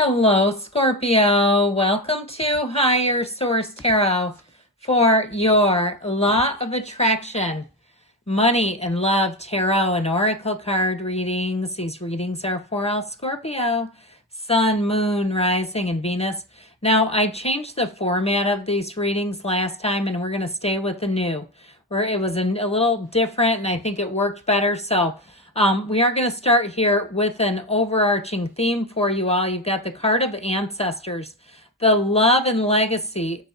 Hello, Scorpio. Welcome to Higher Source Tarot for your Law of Attraction, Money and Love Tarot and Oracle card readings. These readings are for all Scorpio, Sun, Moon, Rising, and Venus. Now, I changed the format of these readings last time, and we're going to stay with the new, where it was a little different, and I think it worked better. So we are going to start here with an overarching theme for you all. You've got the card of ancestors, the love and legacy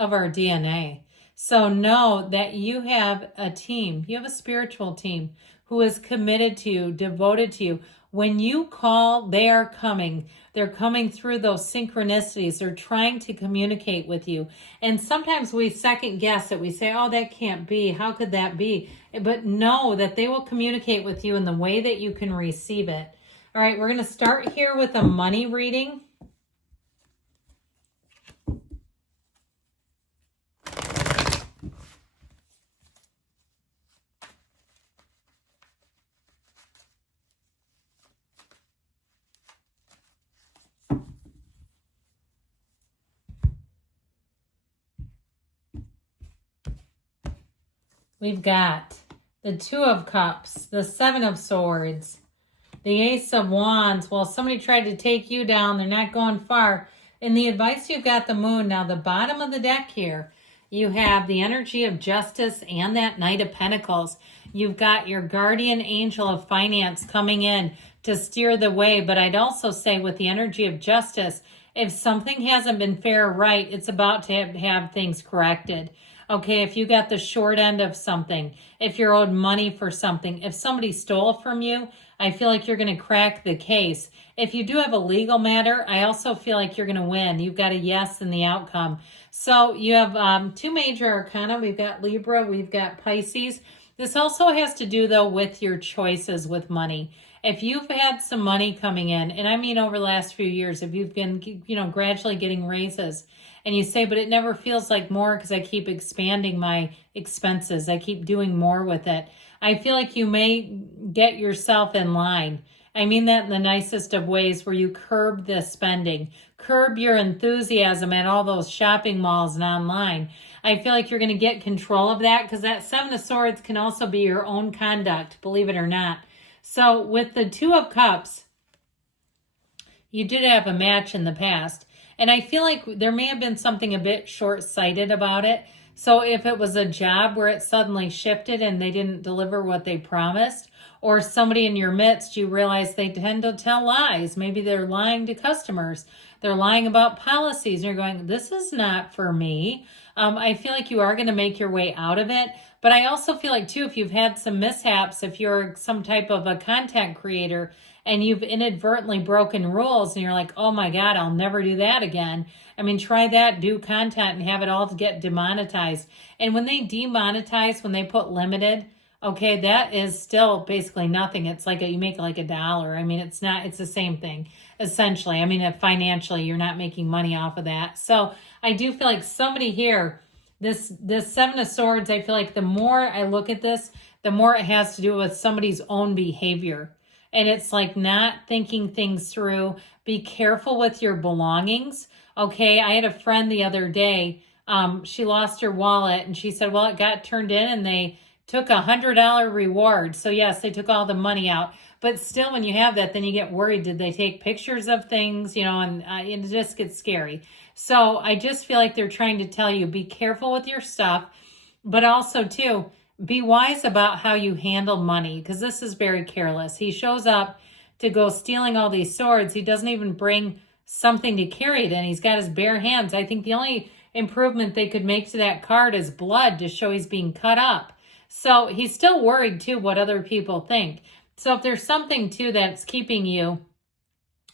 of our DNA. So know that you have a team, you have a spiritual team who is committed to you, devoted to you. When you call, they are coming. They're coming through those synchronicities. They're trying to communicate with you. And sometimes we second guess it. We say, oh, that can't be. How could that be? But know that they will communicate with you in the way that you can receive it. All right, we're going to start here with a money reading. We've got the Two of Cups, the Seven of Swords, the Ace of Wands. Well, somebody tried to take you down. They're not going far. In the advice, you've got the Moon. Now, the bottom of the deck here, you have the energy of Justice and that Knight of Pentacles. You've got your guardian angel of finance coming in to steer the way. But I'd also say with the energy of Justice, if something hasn't been fair or right, it's about to have things corrected. Okay, if you got the short end of something, if you're owed money for something, if somebody stole from you, I feel like you're going to crack the case. If you do have a legal matter, I also feel like you're going to win. You've got a yes in the outcome. So you have two major arcana. We've got Libra, we've got Pisces. This also has to do, though, with your choices with money. If you've had some money coming in, and I mean over the last few years, if you've been, gradually getting raises, and you say, but it never feels like more because I keep expanding my expenses. I keep doing more with it. I feel like you may get yourself in line. I mean that in the nicest of ways, where you curb the spending, curb your enthusiasm at all those shopping malls and online. I feel like you're going to get control of that, because that Seven of Swords can also be your own conduct, believe it or not. So with the Two of Cups, you did have a match in the past. And I feel like there may have been something a bit short-sighted about it. So if it was a job where it suddenly shifted and they didn't deliver what they promised, or somebody in your midst, you realize they tend to tell lies. Maybe they're lying to customers. They're lying about policies. And you're going, this is not for me. I feel like you are going to make your way out of it. But I also feel like, too, if you've had some mishaps, if you're some type of a content creator and you've inadvertently broken rules and you're like, oh my God, I'll never do that again. I mean, try that, do content and have it all get demonetized. And when they demonetize, when they put limited, okay, that is still basically nothing. It's like you make like $1. I mean, it's the same thing, essentially. I mean, financially, you're not making money off of that. So I do feel like somebody here, this Seven of Swords, I feel like the more I look at this, the more it has to do with somebody's own behavior. And it's like not thinking things through. Be careful with your belongings. Okay, I had a friend the other day. She lost her wallet and she said, well, it got turned in and they took $100 reward. So yes, they took all the money out. But still, when you have that, then you get worried. Did they take pictures of things? And it just gets scary. So I just feel like they're trying to tell you, be careful with your stuff. But also, too, be wise about how you handle money, because this is very careless. He shows up to go stealing all these swords. He doesn't even bring something to carry it in. He's got his bare hands. I think the only improvement they could make to that card is blood to show he's being cut up. So he's still worried, too, what other people think. So if there's something, too, that's keeping you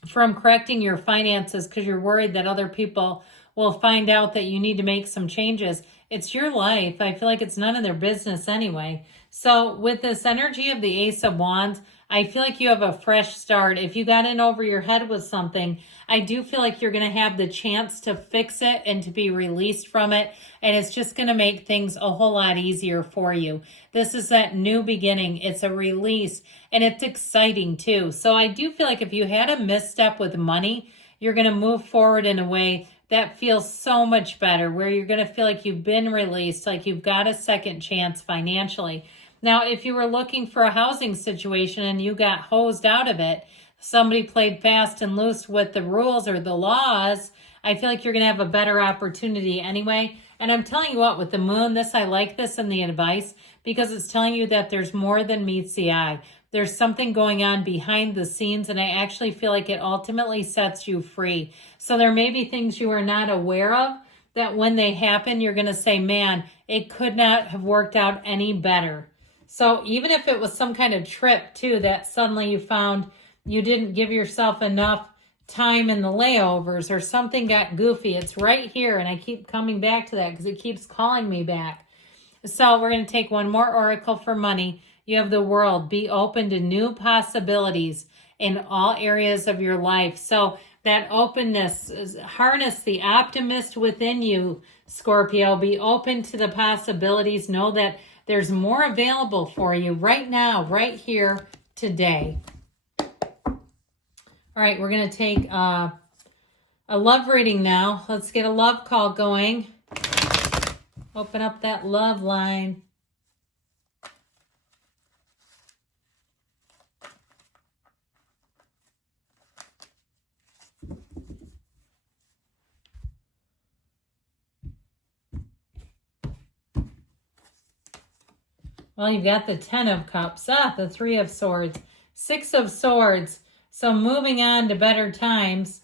from correcting your finances because you're worried that other people will find out that you need to make some changes, it's your life. I feel like it's none of their business anyway. So with this energy of the Ace of Wands, I feel like you have a fresh start. If you got in over your head with something, I do feel like you're going to have the chance to fix it and to be released from it. And it's just going to make things a whole lot easier for you. This is that new beginning. It's a release and it's exciting too. So I do feel like if you had a misstep with money, you're going to move forward in a way that feels so much better, where you're going to feel like you've been released, like you've got a second chance financially. Now, if you were looking for a housing situation and you got hosed out of it, somebody played fast and loose with the rules or the laws, I feel like you're going to have a better opportunity anyway. And I'm telling you what, with the moon, I like this in the advice because it's telling you that there's more than meets the eye. There's something going on behind the scenes, and I actually feel like it ultimately sets you free. So there may be things you are not aware of that when they happen, you're going to say, man, it could not have worked out any better. So even if it was some kind of trip too, that suddenly you found you didn't give yourself enough time in the layovers or something got goofy, it's right here. And I keep coming back to that because it keeps calling me back. So we're going to take one more oracle for money. You have the World. Be open to new possibilities in all areas of your life. So that openness, harness the optimist within you, Scorpio. Be open to the possibilities. Know that there's more available for you right now, right here, today. All right, we're going to take a love reading now. Let's get a love call going. Open up that love line. Well, you've got the 10 of Cups, the 3 of Swords, 6 of Swords. So moving on to better times,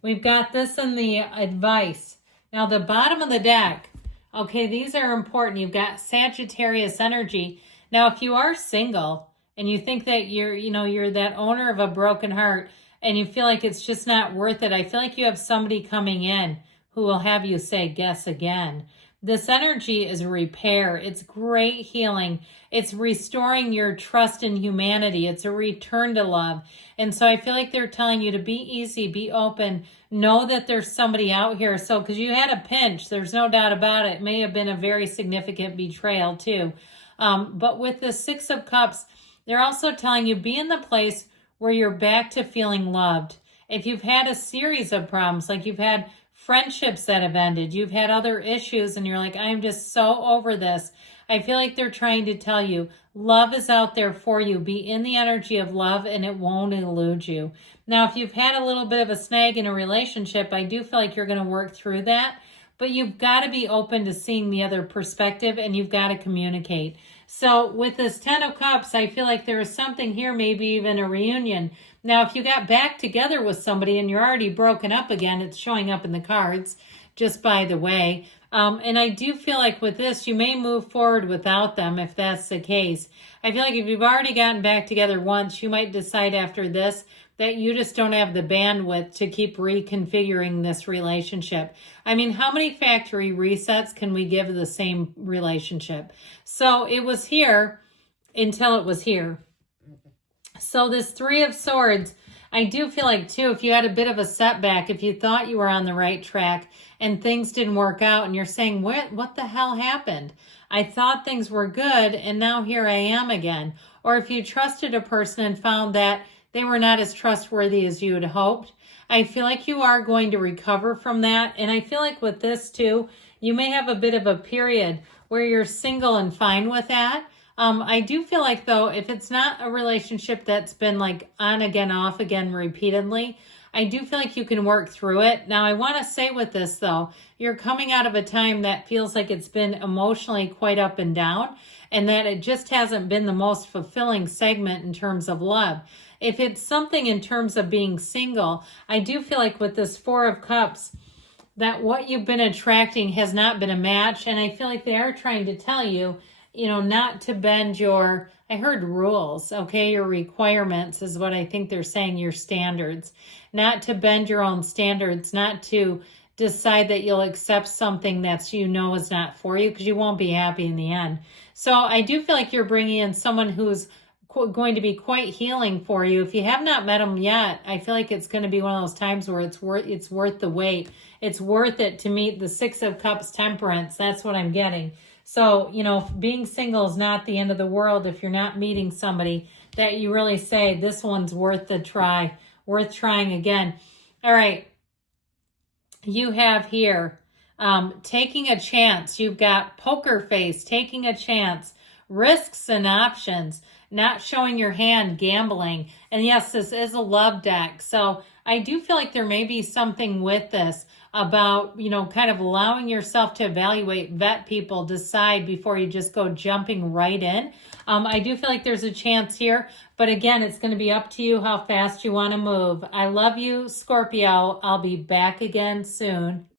we've got this in the advice. Now, the bottom of the deck, okay, these are important. You've got Sagittarius energy. Now, if you are single and you think that you're that owner of a broken heart and you feel like it's just not worth it, I feel like you have somebody coming in who will have you say, guess again. This energy is repair. It's great healing. It's restoring your trust in humanity. It's a return to love. And so I feel like they're telling you to be easy, be open, know that there's somebody out here. So, because you had a pinch, there's no doubt about it. It may have been a very significant betrayal too. But with the 6 of Cups, they're also telling you be in the place where you're back to feeling loved. If you've had a series of problems, like you've had friendships that have ended, you've had other issues and you're like, I'm just so over this. I feel like they're trying to tell you love is out there for you. Be in the energy of love and it won't elude you. Now, if you've had a little bit of a snag in a relationship, I do feel like you're going to work through that, but you've got to be open to seeing the other perspective and you've got to communicate. So with this 10 of Cups, I feel like there is something here, maybe even a reunion. Now, if you got back together with somebody and you're already broken up again, it's showing up in the cards, just by the way. And I do feel like with this, you may move forward without them if that's the case. I feel like if you've already gotten back together once, you might decide after this that you just don't have the bandwidth to keep reconfiguring this relationship. I mean, how many factory resets can we give the same relationship? So it was here until it was here. So this 3 of Swords, I do feel like too, if you had a bit of a setback, if you thought you were on the right track and things didn't work out and you're saying, what the hell happened? I thought things were good and now here I am again. Or if you trusted a person and found that they were not as trustworthy as you had hoped, I feel like you are going to recover from that. And I feel like with this too, you may have a bit of a period where you're single and fine with that. I do feel like, though, if it's not a relationship that's been like on again, off again repeatedly, I do feel like you can work through it. Now, I want to say with this, though, you're coming out of a time that feels like it's been emotionally quite up and down and that it just hasn't been the most fulfilling segment in terms of love. If it's something in terms of being single, I do feel like with this 4 of Cups, that what you've been attracting has not been a match. And I feel like they are trying to tell you, not to bend your, I heard rules, okay? Your requirements is what I think they're saying, your standards. Not to bend your own standards, not to decide that you'll accept something that's is not for you because you won't be happy in the end. So I do feel like you're bringing in someone who's going to be quite healing for you. If you have not met him yet, I feel like it's going to be one of those times where it's worth the wait. It's worth it to meet the Six of Cups temperance. That's what I'm getting. So, you know, being single is not the end of the world if you're not meeting somebody that you really say, this one's worth the try, worth trying again. All right. You have here taking a chance. You've got poker face, taking a chance, risks and options, not showing your hand, gambling. And yes, this is a love deck. So I do feel like there may be something with this about, you know, kind of allowing yourself to evaluate, vet people, decide before you just go jumping right in. I do feel like there's a chance here, but again, it's going to be up to you how fast you want to move. I love you, Scorpio. I'll be back again soon.